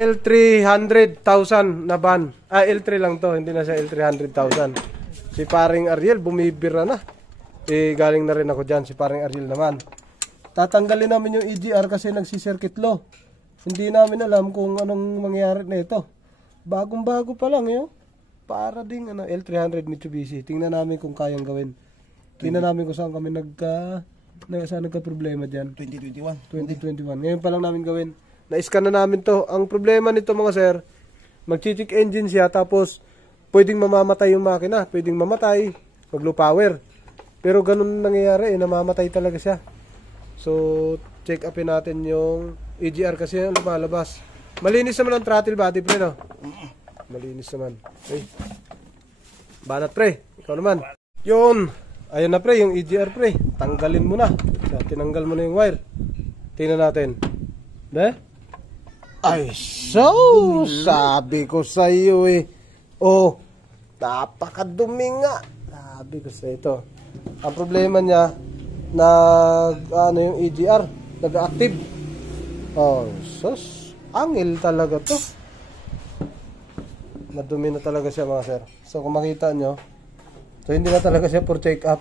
L300,000 na van. L3 lang to, hindi na siya L300,000. Si paring Ariel bumibira na. Galing na rin ako dyan, si paring Ariel naman. Tatanggalin namin yung EGR kasi nagsisircuit low. Hindi namin alam kung anong mangyayari na ito. Bagong-bago pa lang yun. Para ding L300 Mitsubishi. Tingnan namin kung kayang gawin. Tingnan namin kung saan kami saan nagka-problema dyan. 2021. Ngayon pa lang namin gawin. Na-scan na namin to. Ang problema nito mga sir, mag-check engine siya tapos pwedeng mamamatay yung makina. Pwedeng mamatay, mag-low power. Pero ganun nangyayari, namamatay talaga siya. So, check upin natin yung EGR kasi yung lumalabas. Malinis naman ang throttle body pre, no? Malinis naman. Okay. Banat pre, ikaw naman. Yun. Ayun na pre, yung EGR pre. Tanggalin mo na. Tinanggal mo na yung wire. Tingnan natin. Be? Ay, so, sabi ko sa iyo eh. Oh, napakadumi nga. Sabi ko sa ito. Ang problema niya, yung EGR, nag-active. Oh, sus, angil talaga to. Madumi na talaga siya mga sir. So, kung makita nyo, so hindi na talaga siya for check up.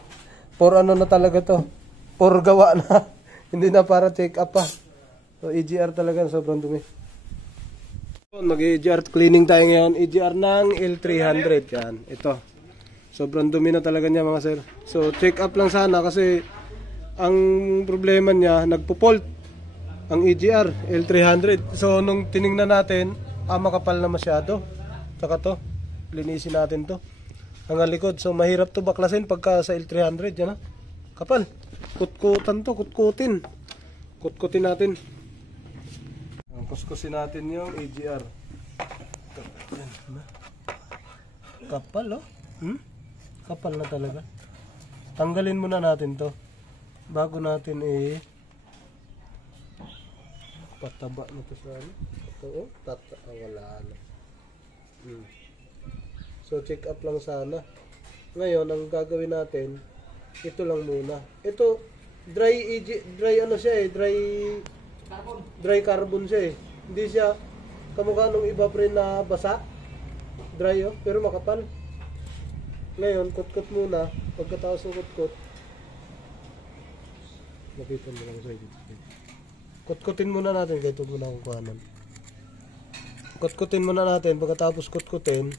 For ano na talaga to. For gawa na. Hindi na para check up pa. So, EGR talaga, sobrang dumi. Mag-EGR cleaning tayo ngayon. EGR ng L300 yan. Ito. Sobrang dumi na talaga niya mga sir. So check up lang sana kasi ang problema niya nagpo-fault ang EGR L300. So nung tiningnan natin, makapal na masyado. Saka to, linisin natin to. Ang likod. So mahirap to baklasin pagka sa L300 yan ha. Kapal. Kutkutan to, kutkutin. Kutkutin natin. Kuskusin natin yung EGR. Kapal oh. Kapal na talaga. Tanggalin muna natin to. Bago natin pataba na to sa ano. Ito wala na. So check up lang sana. Ngayon ang gagawin natin, ito lang muna. Ito dry ano siya dry carbon siya eh. Hindi siya kamukha nung iba pre na basa. Dry oh, pero makapal. Ngayon, kutkot muna. Pagkatapos ng kutkot, makita mo lang sa dito. Kutkutin muna natin. Ito muna akong kuhanan. Kutkutin muna natin. Pagkatapos kutkutin,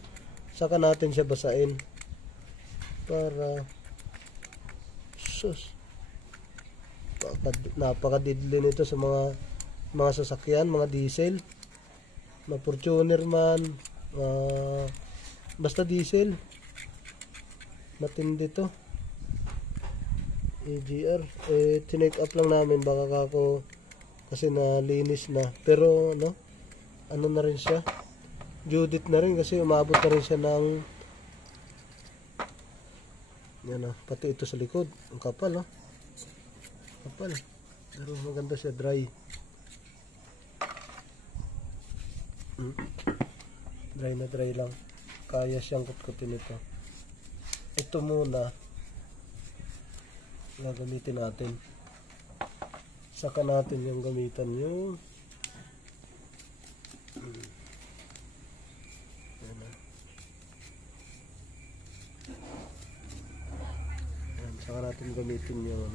saka natin siya basain. Para sus. Napakadidli nito sa mga sasakyan, mga diesel, mga Fortuner man, basta diesel. Matindi to. EGR. Tinake up lang namin baka ako kasi nalinis na. Pero ano na rin siya. Judith na rin kasi umabot na rin siya ng yan pati ito sa likod. Ang kapal kapal. Pero maganda siya, dry. Dry na dry lang. Kaya siyang kutkutin ito. Ito muna gagamitin natin. Saka natin yung gamitan yung saka natin gamitin yung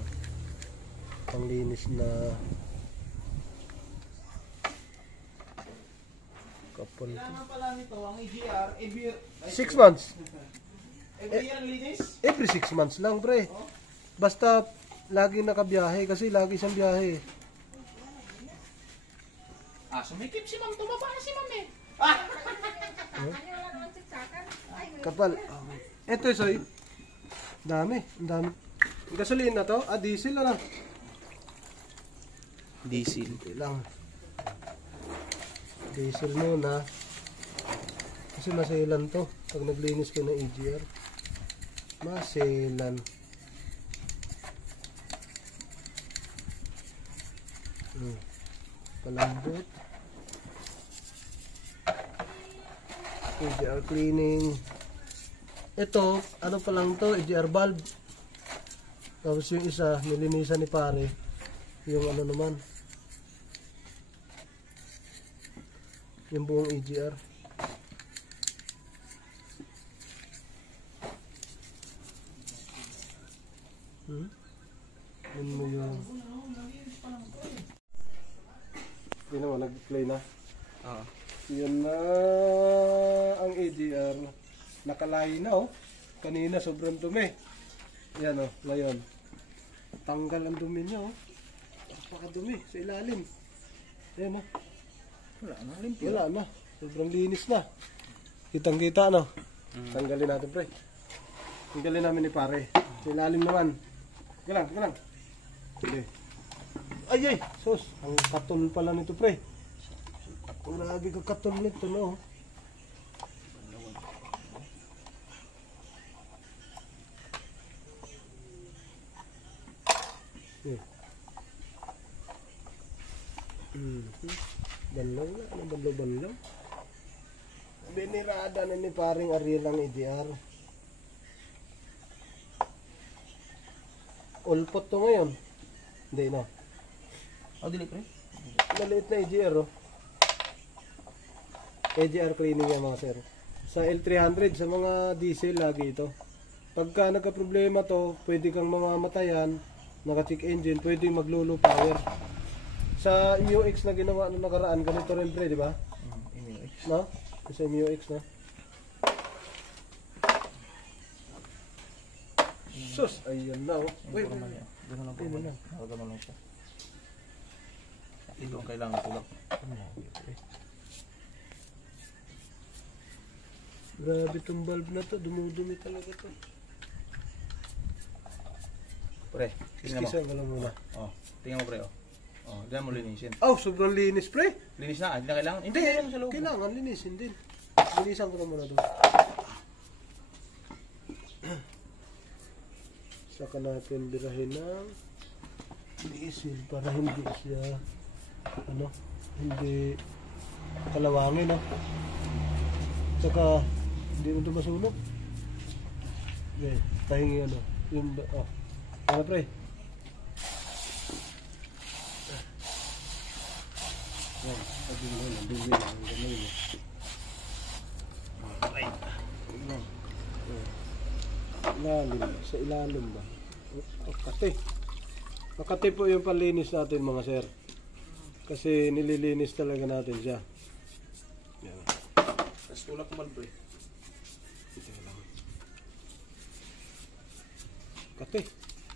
panglinis na kapal. Kailangan pala nito ang EGR 6 months. Every year linis? Every 6 months lang pre. Basta lagi nakabiyahe kasi lagi siyang biyahe. Sumikip si ma'am. Tumaba na si ma'am eh. Kapal. Ito so dami. Ang dami. Gasolina to? Diesel na lang. Diesel. Lang. Diesel muna. Kasi maselan to. Pag naglinis kayo ng EGR. Maselan. Palambot. EGR cleaning. Ito, ano pa lang to? EGR valve. Tapos yung isa, nilinisan ni pare. Yung ano naman. Yung buong EGR. Yun mo yun. Hindi naman, nag-play na. Oo. Yun na ang EGR. Nakalahi na oh. Kanina sobrang dumi. Yan oh, ngayon. Tanggal ang dumi niya oh. Napakadumi sa ilalim. Yan oh. Wala na, limpyo. Wala na. Sobrang linis na. Kitang-kita no. Tanggalin natin pre. Tanggalin namin ni pare. Sa ilalim naman. Galang, galang. Sige. Ay, ay. Sus. Ang katol pala nito pre. Grabe ka katol nito no. Banlaw na. Ano banlaw-banlaw? Binirada na ni paring Ariel ang EGR. Ulpot to ngayon. Hindi na. Dili pre. Maliit na EGR oh. EGR cleaning yan mga sir. Sa L300 sa mga diesel lagi ito. Pagka nagka-problema to, pwede kang mamamatayan, naka-check engine, pwede maglulo power. Sa MUX na ginawa nung nakaraan, ganito rin pre, di ba? MUX. No? Sa MUX na. Sus, ayun na oh. Wait, Ganun lang po. Ganun lang. Ganun lang siya. Ito ang kailangan tulak. Grabe tong valve na to, dumudumi talaga to. Pre, tingnan mo. Iskisa ka lang muna. Oh, tingnan mo pre oh. Oh, diyan mo linisin. Oh, sobrang linis pre. Linis na, hindi na kailangan. Hindi, meron sa loob. Kailangan linisin din. Linisan ko na muna to. Saka natin birahin ng diesel para hindi siya hindi kalawangin no. Saka hindi mo ito masunog. Okay, pahingi yung ano pre. Yan, abili lang, ganun. Right. Ilalim ba? Sa ilalim ba? Makati. Makati po yung panlinis natin mga sir. Kasi nililinis talaga natin siya. Yan. Tapos tulak naman pre. Ito lang. Kati.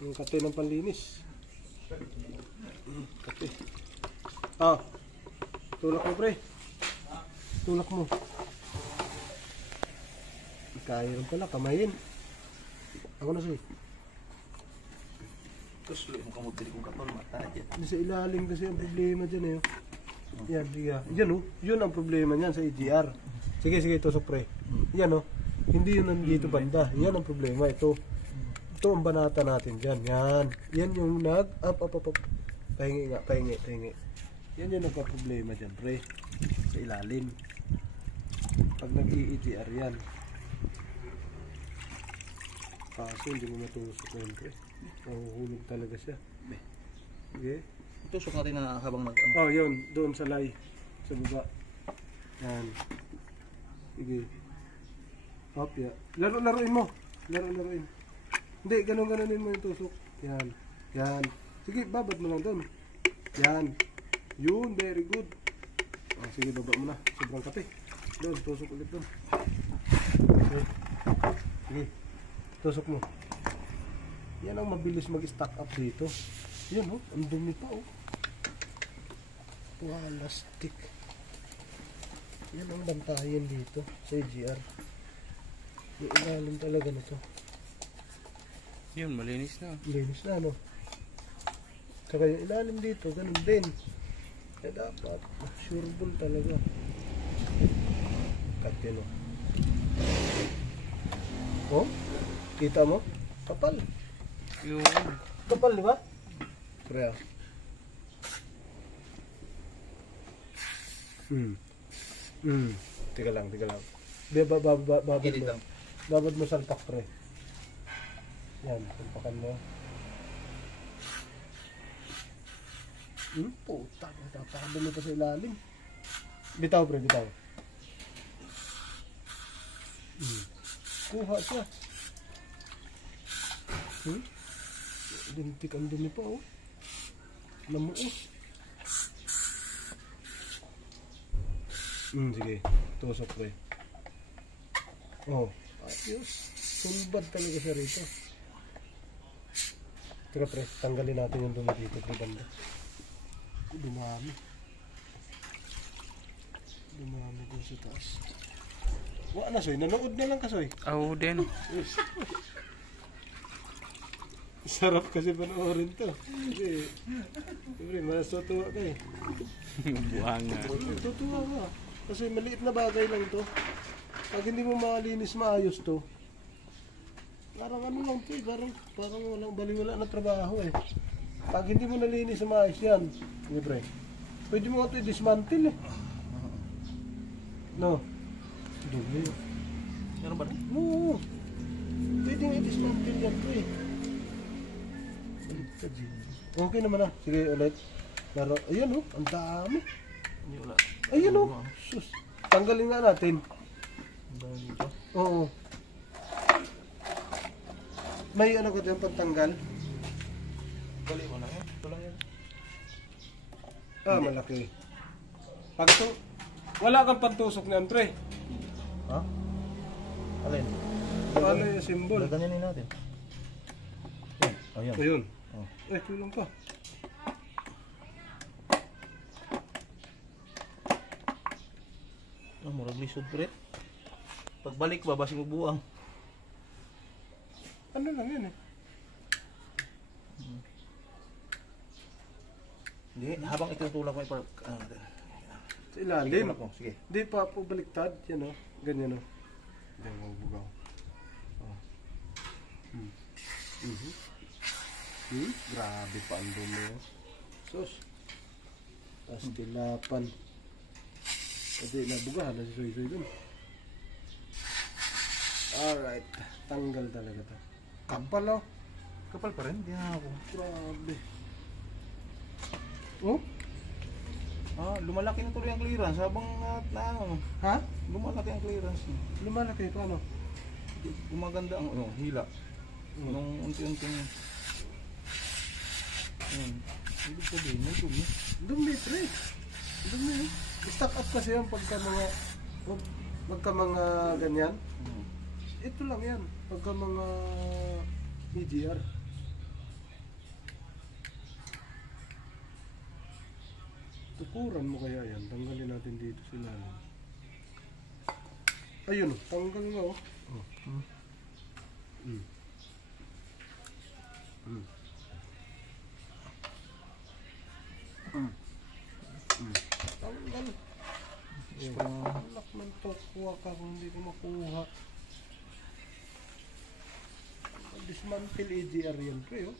Yung kati ng panlinis. Kati. Tulak mo pre. Tulak mo. Kaya rin pala, kamayin. Ako na sa'yo. Tapos luwi mo kamot dili kong katol mata dyan. Sa ilalim kasi ang problema dyan eh. Yan, diga. Yan oh, yun ang problema niyan sa EGR. Sige, tusok pre. Yan oh, hindi yun nandito banda. Yan ang problema. Ito ang banata natin dyan. Yan yung up. Pahingi nga, pahingi. Yan yung nagka-problema dyan pre. Sa ilalim. Pag nag-EGR yan. Kaso hindi mo matusok yun pre. Mahuhulog talaga siya. Okay. Tusok natin na habang nag Oh, yun. Doon sa lay. Sa baba. Yan. Sige. Hop, ya. Laruin mo. Laruin. Hindi, ganun-ganunin mo yung tusok. Yan. Sige, babad mo lang doon. Yan. Yun, very good. Oh, sige, baba mo na. Sobrang kape. Doon, tusok ulit doon. Okay. Sige. Tusok mo. Yan ang mabilis mag-stack up dito. Yan oh, ang dumi pa oh. Plastic. Yan ang bantayan dito sa EGR. Yung ilalim talaga nito. Yun, malinis na. Linis na no. Saka yung ilalim dito, ganun din. Kaya dapat, sureball talaga. Cut yun oh. Oh, kita mo? Kapal. Yun. Kapal, di ba? Pre. Teka lang. Babad mo salpak, pre. Yan, salpakan mo. Puta, napakadami pa sa ilalim. Bitaw, pre, bitaw. Kuha siya. Lintik ang dumi pa, oh. Alam mo, oh. Sige. Tusok, pre. Oh. Ayos. Sulbad talaga siya rito. Teka, pre. Tanggalin natin yung dumi dito, pre, banda. Dumami. Dumami dun sa taas. Wala na, Soy. Nanood na lang ka, Soy. Oo din. Yes. Sarap kasi panoorin to. Kasi, siyempre, mas tutuwa ka eh. Buhanga. Tutuwa ka. Kasi maliit na bagay lang to. Pag hindi mo malinis maayos to, parang ano lang to eh. Parang walang baliwala na trabaho eh. Pag hindi mo nalinis na maayos yan, siyempre, pwede mo nga ito i-dismantle eh. No? Dumi. Meron ba? Oo. Pwede nga i-dismantle yan to eh. Okay naman na. Sige ulit. Pero ayan oh, ang dami. Hindi wala. Ayan oh. Sus. Tanggalin nga natin. Dahil dito. Oo. May ano ko dyan pagtanggal? Bali mo na yan. Ito lang yan. Ah, malaki. Pag to, wala kang pantusok niyan, pre. Ha? Alin? Ano yung symbol? Gaganyanin natin. Yan. Ayan. Ayun. Oh. Kulang pa. Murag lisod pre. Pagbalik ba, basing magbuang. Ano lang yun eh. Hindi, habang itutulak mo ipar... Sa ilalim. Itulak mo, sige. Di pa po baliktad. Yan o. Ganyan o. Diyan mo bugaw. Oh. Grabe pa ang dumi o. Sus. Astilapan. Kasi nabugahan na si Soy Soy dun. Alright. Tanggal talaga to. Kapal o. Kapal pa rin, hindi na ako. Grabe. Oh? Lumalaki na tuloy ang clearance habang ano, Ha? lumalaki ang clearance. Lumalaki pa ano? Gumaganda ang hila. Nung unti-unting ibig sabihin, may dumi. Dumi, pre. Dumi. Stack up kasi yan pagka mga ganyan. Ito lang yan. Pagka mga EGR. Tukuran mo kaya yan. Tanggalin natin dito sila. Ayun, tanggal nga oh. Tanggal. Anak man to, kuha ka kung hindi ko makuha. Dismantle EGR yan, pre, oh.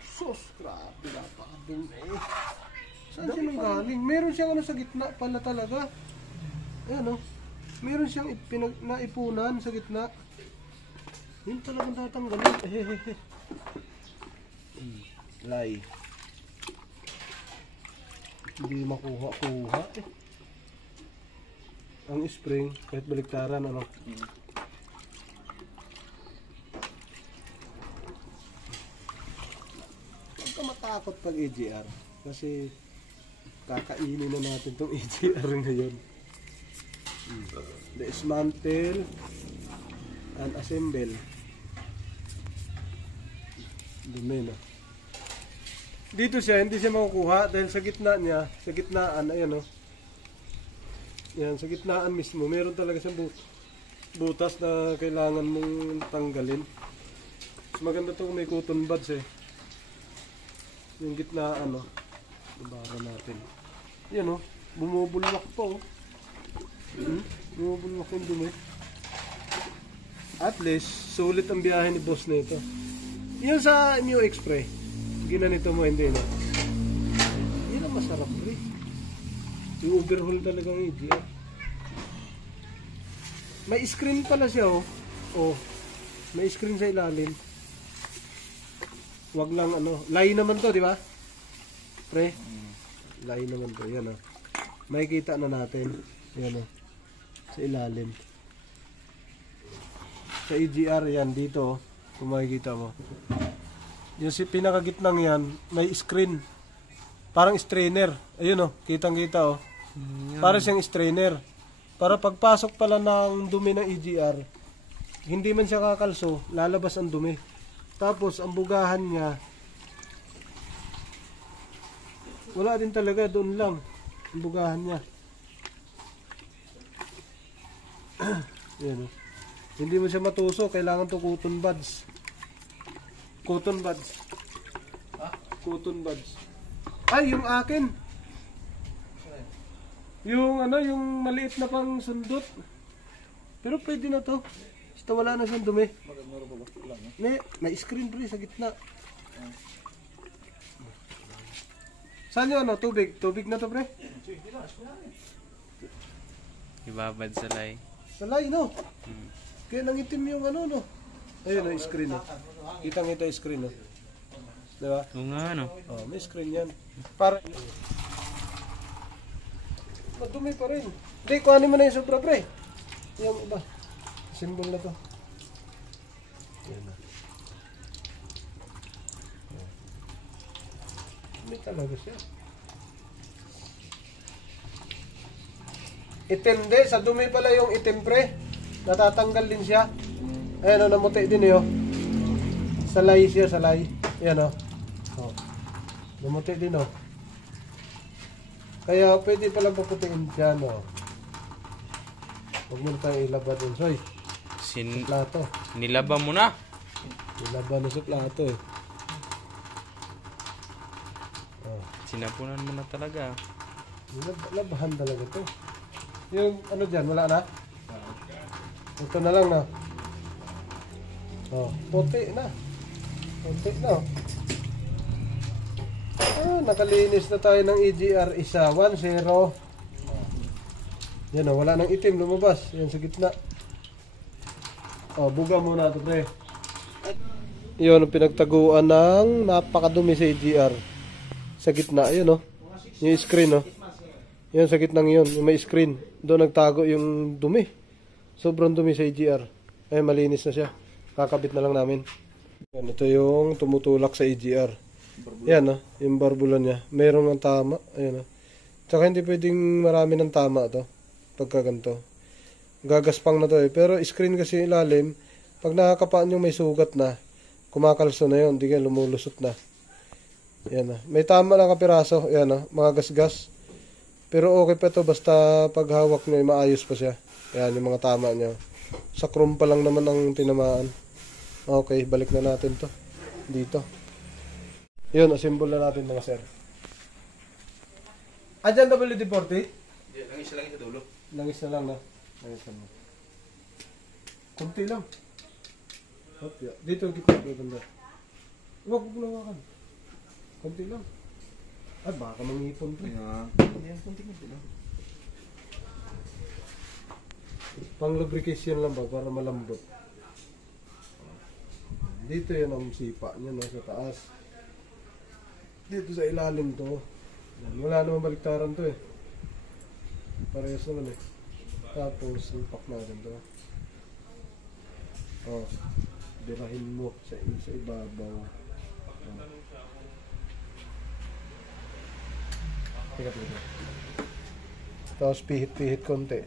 Sus, grabe, napakadun eh. Saan siya nang galing? Meron siyang ano sa gitna pala talaga. Ayan, oh. Meron siyang naipunan sa gitna. Yun talagang tatanggalin. Hehehe. Lay. Hindi makuha-kuha eh. Ang spring, kahit baliktaran, ano. Huwag ka matakot pag EGR. Kasi kakainin na natin itong EGR ngayon. Dismantle and assemble. Dumi na. Dito siya, hindi siya makukuha dahil sa gitna niya, sa gitnaan, ayan o. Yan, sa gitnaan mismo, meron talaga siyang butas na kailangan mong tanggalin. Mas maganda ito kung may cotton buds eh. Yung gitnaan o. Ibara natin. Yan o, bumubulwak pa o. Bumubulwak yung dumi. At least, sulit ang biyahe ni boss na ito. Yan sa New X-Spray. Ginanito mo, hindi na. Yan ang masarap, pre. Yung overhaul talagang EGR. May screen pala siya, oh. Oh. May screen sa ilalim. Wag lang, ano. Lay naman to, di ba? Pre? Lay naman to. Yan, oh. makikita na natin. Yan o. Sa ilalim. Sa EGR yan dito. Kung makikita mo. Yung si pinakagitnang yan, may screen. Parang strainer. Ayun o. Kitang-kita o. Para siyang strainer. Para pagpasok pala ng dumi ng EGR, hindi man siya kakalso, lalabas ang dumi. Tapos ang bugahan niya, wala din talaga, doon lang ang bugahan niya. Yan, oh. Hindi mo siya matuso, kailangan to cotton buds. Cotton buds. Cotton buds. Ay, yung akin. Yung ano, yung maliit na pang sundot. Pero pwede na to. Basta wala na siyang dumi. May screen pre sa gitna. Saan yun ano? Tubig? Tubig na to pre? Ibabad sa lay. Salay no? Kaya nangitim yung ano no? Ayun o, screen no? Kitang-kita yung screen no? Diba? Oo nga no. Oh, may screen yan. Para madumi pa rin. Hindi, kuhanin mo na yung sobra pre. Yung iba. Symbol na to. Yan na. May talaga siya. Itim din. Sa dumi pala yung itim pre. Natatanggal din siya. Ayan o, namuti din yun. Salay siya, salay. Yan o. Oh. Namuti din o. Kaya pwede palang paputiin dyan o. Huwag mo na tayo ilaba dun. Soy, plato. Nilaba mo na. Ilaba na sa plato eh. Oh. Sinapunan mo na talaga. Labahan talaga to. Yung ano dyan, wala na? Ito na lang na. Oh, puti na. Puti na. Ah, nakalinis na tayo ng EGR isa. 1-0. Yan o, wala nang itim lumabas. Yan sa gitna. Oh, buga muna ito pre. Yun, pinagtaguan ng napakadumi sa EGR. Sa gitna, yun o. Yung screen o. Yan sa gitnang yun, yung may screen. Doon nagtago yung dumi. Sobrang dumi sa EGR. Ay, malinis na siya. Kakabit na lang namin. Yan, ito yung tumutulak sa EGR. Yan o, yung barbulan niya. Mayroon ng tama. Ayan o. Tsaka hindi pwedeng marami ng tama to. Pagka ganito. Gagaspang na to eh. Pero screen kasi ilalim. Pag nakakapaan yung may sugat na, kumakalso na yun. Hindi ka lumulusot na. Yan o. May tama na kapiraso. Yan o, mga gasgas. Pero okay pa to basta paghawak nyo maayos pa siya. Yan yung mga tama nyo. Sa chrome pa lang naman ang tinamaan. Okay, balik na natin to. Dito. Yun, assemble na natin mga sir. Andyan WD-40? Langis lang sa dulo. Langis na lang na. Langis na lang. Kunti lang. Okay. Dito kita banda. Huwag mo nawakan. Kunti lang. Ay, baka mangipon to. Yan, kunti-kunti lang. Pang lubrication lang ba para malambot. Dito yan ang sipa niya no, sa taas. Dito sa ilalim to. Wala namang baliktaran to eh. Parehas naman eh. Tapos ipak natin to. Oh, dirahin mo sa ibabaw. Oh. Teka. Tapos pihit-pihit konti.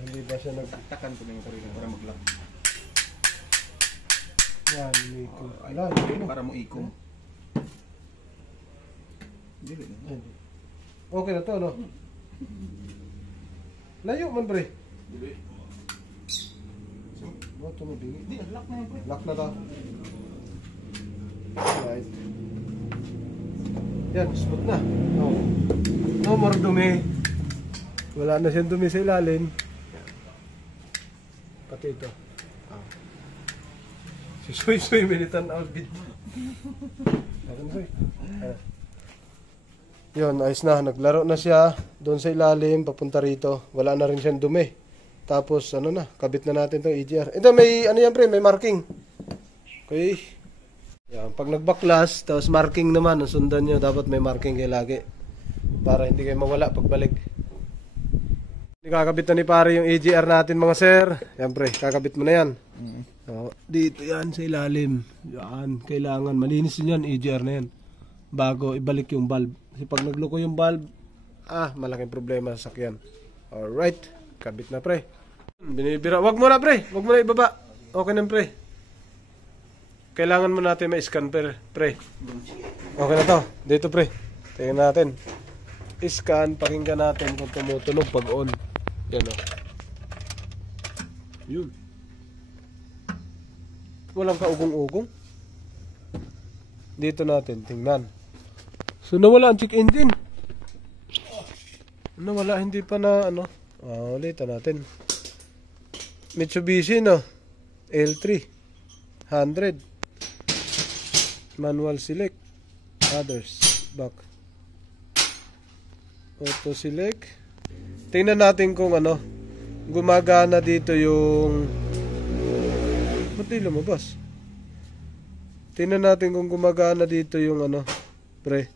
Hindi ba siya Takan ko na yung karina para mag-lock. Yan, ikom. Alam, Para mo ikom. Dili na. okay na to, no? Layo man, pre. Dili. Ano ito mo, bingi? Hindi, lock na yan, pre. Lock na to. Right. Yan, smooth na. No more dumi. Wala na siyang dumi sa ilalim. Pati ito. Si Soy militan outfit. Yun, ayos na. Naglaro na siya. Doon sa ilalim, papunta rito. Wala na rin siyang dumi. Tapos, ano na, kabit na natin itong EGR. Ito, may, ano yan pre, may marking. Okay. Yan, pag nagbaklas, tapos marking naman, sundan nyo, dapat may marking kayo lagi. para hindi kayo mawala pagbalik. Kakabit na ni pare yung EGR natin mga sir. Yan pre, kakabit mo na yan. Dito yan sa ilalim. Yan, kailangan malinis din yan, EGR na yan. Bago ibalik yung valve. Kasi pag nagluko yung valve, malaking problema sa sakyan. Alright, kabit na pre. Binibira, wag mo na pre, wag mo na ibaba. Okay na pre. Kailangan mo natin ma-scan pre. Okay na to, dito pre. Tingnan natin. Scan, pakinggan natin kung tumutunog pag on. Yan o. Yun. Walang kaugong-ugong. Dito natin, tingnan. So nawala ang check engine. Nawala, hindi pa na ano. Ulitan natin. Mitsubishi no. L3 100. Manual select. Others. Back. Auto select. Tingnan natin kung ano gumagana dito yung ba't di lumabas? Tingnan natin kung gumagana dito yung ano pre.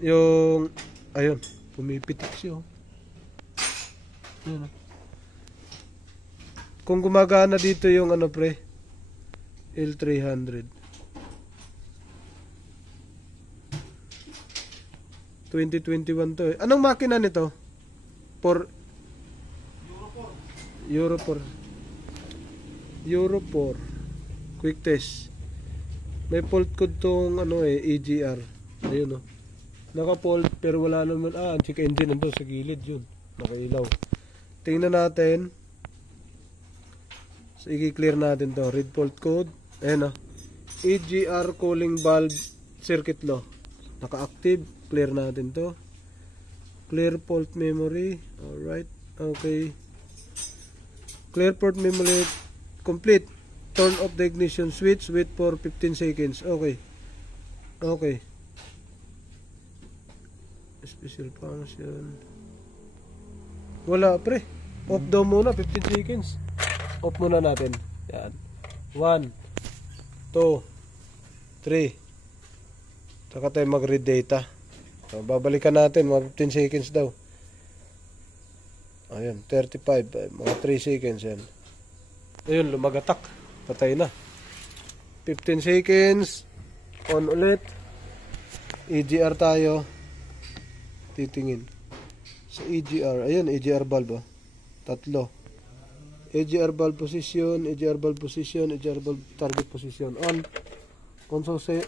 Yung ayun, pumipitik siya. Ayun. Kung gumagana dito yung ano pre L300 2021 to eh. Anong makina nito? Euro 4 quick test. May fault code tong ano EGR. Ayun naka-fault pero wala naman ang check engine nandun sa gilid yun. Nakailaw. Tingnan natin. So i-clear natin to. Read fault code. Ayan EGR cooling valve circuit law. Naka-active. Clear natin to. Clear fault memory. Alright. Okay. Clear fault memory complete. Turn off the ignition switch. Wait for 15 seconds. Okay. Okay. Special function. Wala pre. Off daw muna 15 seconds. Off muna natin. Yan. 1 2 3. Saka tayo mag-read data. So, babalikan natin, mga 15 seconds daw. Ayun, 35, mga 3 seconds yan. Ayun, lumagatak. Patay na. 15 seconds. On ulit. EGR tayo. Titingin. Sa EGR, ayun, EGR valve. Tatlo. EGR valve position, EGR valve position, EGR valve target position. On. Console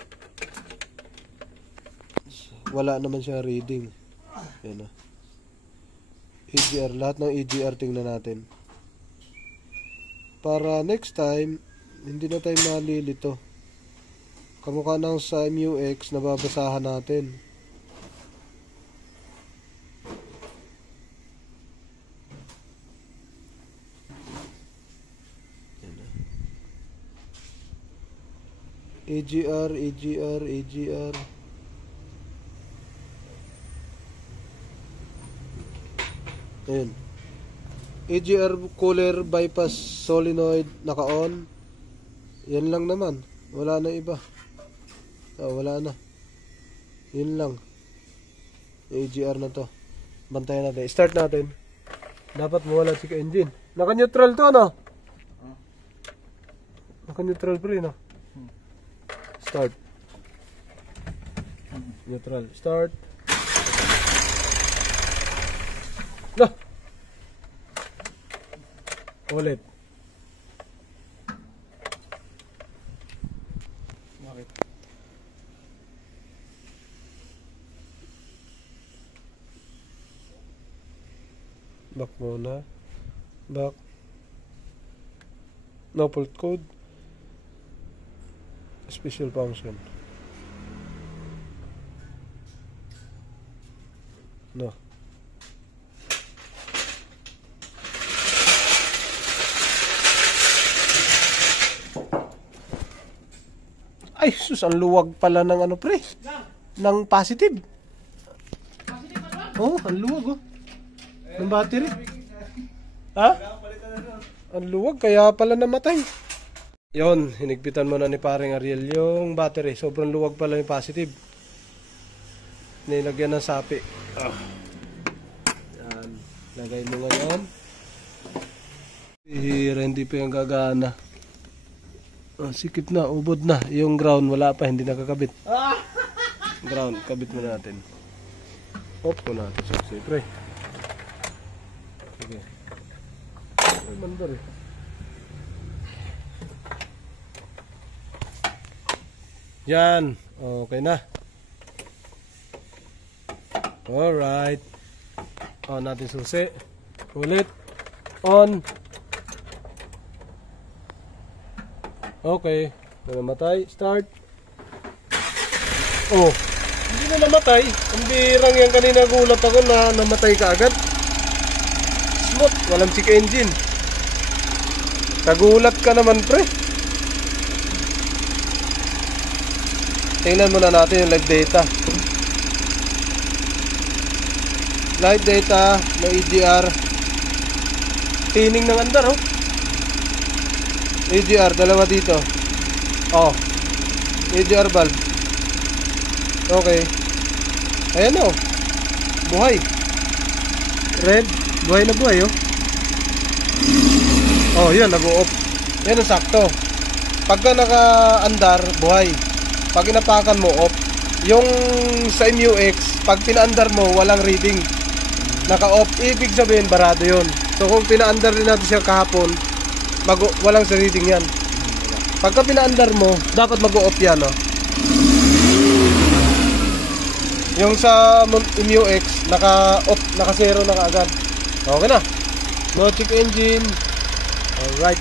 wala naman siya reading. Yan EGR, lahat ng EGR tingnan natin. Para next time, hindi na tayo malilito. Kamukha ng sa MUX, nababasahan natin. EGR, EGR, EGR. Ayan. EGR cooler bypass solenoid naka-on. Yan lang naman. Wala na iba. Wala na. Yun lang. EGR na to. Bantayan natin. Start natin. Dapat mawala si engine. Naka-neutral to, no? Naka-neutral pre, no? Start. Neutral. Start. Lah. Ulit. Bakit? Back muna. Back. No fault code. Special function. No. Ay, sus, ang luwag pala ng ano pre. Ng positive. Oh, ang luwag ng battery. Ha? Ang luwag, kaya pala namatay. Yon, hinigpitan mo na ni paring Ariel yung battery. Sobrang luwag pala yung positive. Nilagyan ng sapi. Yan. Lagay mo ngayon. Hindi pa yung gagana. Sikip na, ubod na. Yung ground wala pa, hindi nakakabit. Ground, kabit mo natin. Off ko natin siya, siyempre. Sige. Ay, mandar eh. Yan. Okay na. Alright. On natin susi. Ulit. On. Okay. Namatay. Start. Oh. Hindi na namatay. Ang birang yan kanina gulat ako na namatay ka agad. Smooth. Walang check engine. Kagulat ka naman pre. Tingnan muna natin yung live data. Live data ng EGR. Tining ng andar oh. EGR, dalawa dito. Oh. EGR valve. Okay. Ayan oh. Buhay. Red. Buhay na buhay oh. Oh, yun, nag-o-off. Yan ang sakto. Pagka naka-andar, buhay. Pag inapakan mo, off. Yung sa MUX, pag pinaandar mo, walang reading. Naka-off. Ibig sabihin, barado yun. So kung pinaandar din natin siya kahapon, walang sa reading yan. Pagka pinaandar mo, dapat mag-off yan. Oh. Yung sa MUX, naka-off, naka-zero na kaagad. Okay na. No check engine. Alright.